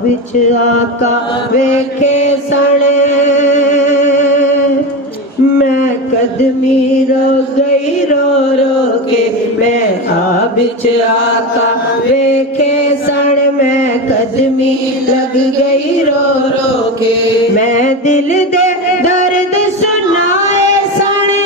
बिच आका वेखे सने मैं कदमी रो गई रो रो के मैं बिच आका वेखे सण मैं कदमी लग गई रो रो के मैं दिल दे दर्द सुनाए सने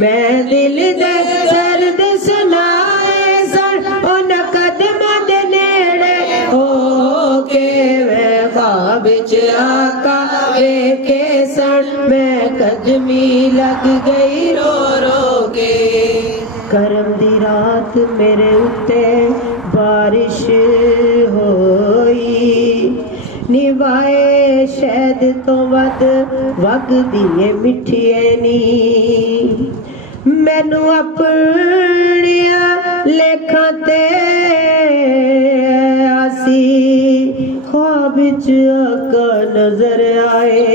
मैं दिल दे दर्द सुनाए सण उन कदम दे नेड़े हो के मैं बिच आका वेखे सण मैं कदमी लग गई रो रो के करम दी रात मेरे उत्ते बारिश होई निभाए शहद तो वध वगदी मिठिए नी मैनू अपनिया लेखां ते आसी ख्वाब विच आका नजर आए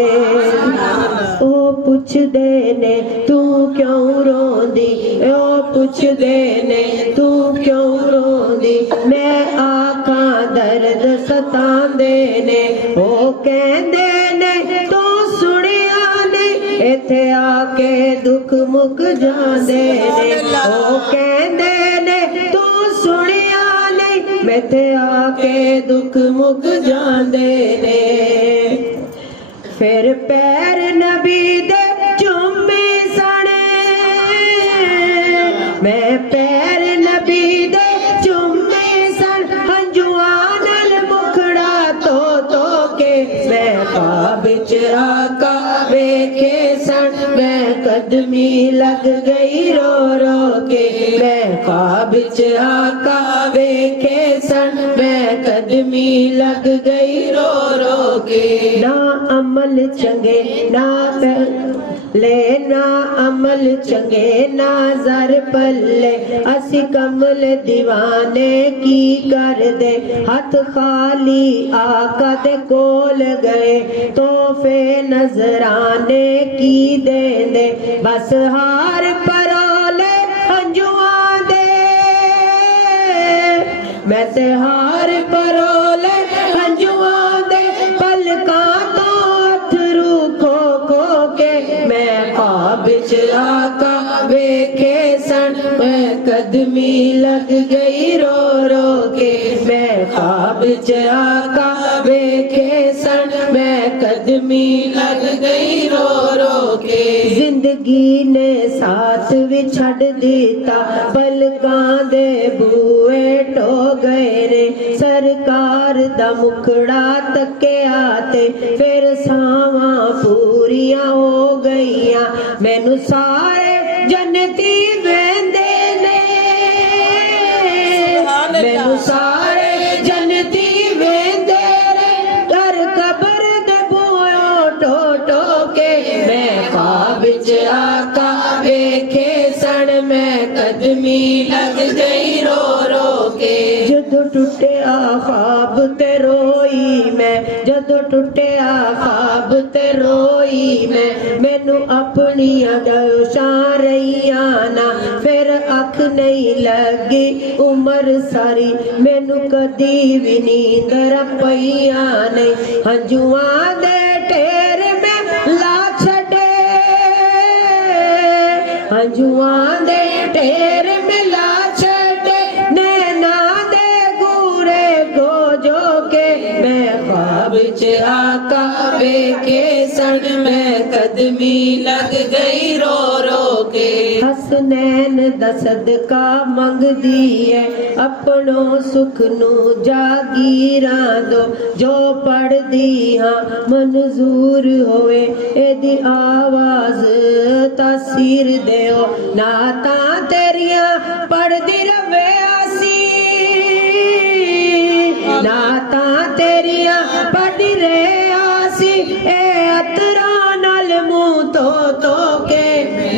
ओ पुछदे ने तू क्यों रोंदी ओ पुछदे ने तू क्यों रोंदी मैं आखा दर्द सतांदे ने ओ कहंदे ने तू सुनिया नहीं इत्थे आके दुख मुक जांदे ने ओ कहंदे ने तू सुनिया नहीं इत्थे आके दुख मुक जांदे ने फिर पैर नबी दे चूमे सने मैं पैर नबी दे चूमे सन हंजुआं नाल मुखड़ा तो के मैं बिच आका वेखे सन मैं कदमी लग गई रो रो के मैं बिच आका वेखे सन मैं कदमी लग गई रो रो के ना अमल चंगे ना लेना अमल चंगे ना जर पल्ले असी कमल दीवाने की कर दे हाथ खाली आका दे कोल गए तोहफे नजराने की दे दे बस हार परोले हंजुआं दे मैं ते हार परोले हंजुआं दे पलकां तो अथरू खो खो के मैं बिच आका वेखे सन मैं कदमी लग गई रो रो के मैं बिच आका वेखे सन मैं कदमी लग गई रो रो के जिंदगी ने साथ भी छड़ दिता पलकां दे बूए टो गए ने सरकार दा मुखड़ा तके आते फिर सावां पूरियां हो गईयां मैनू सारे जन्नती वेंदे ने मैनू सारे जन्नती वेंदे रे घर कबर दे बूओ टो टो के मैं बिच आका वेखे सण मैं कदमी लग गई रो रो के जदों टुटिया ख्वाब ते रोई मैं जदों टुटिया ख्वाब ते रोई मैं मैनू अपनियां जोशां रहियां ना फिर अख नहीं लगी उमर सारी मैनू कदी भी नींदर पईयां नहीं हंजुआं दे ढेर में ला छड़े हंजुआं दे ढेर में ला छड़े नैना दे गूरे गोजो के मैं बिच आका वेखे सण मैं कदमी लग गई रो रो के हसनैन दा सदका मंगदी है अपनों सुख नू जागीरां दो जो पढ़दी हां मंजूर होवे एदी आवाज तासीर देओ नाता तेरियां पढ़दी रवे आसी नाता तेरियां पढ़दी रे आसी ए अतरा नाल मुंह तो के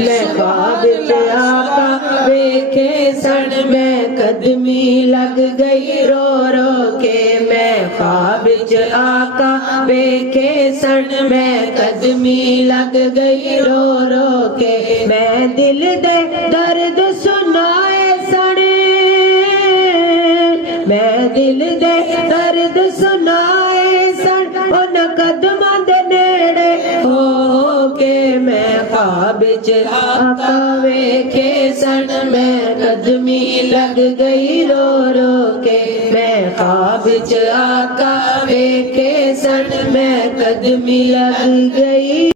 मैं बिच आका वेखे सण मैं कदमी लग गई रो रो के मैं बिच आका वेखे सण मैं कदमी लग गई रो रो के मैं दिल दे दर्द सुनाए सण मैं दिल दिल दे दर्द सुनाए सन उन कदमां दे नेड़े हो के मैं ख्वाब च आका वेखे सन मैं कदमी लग गई रो रो के मैं ख्वाब च आका वेखे सन मैं कदमी लग गई।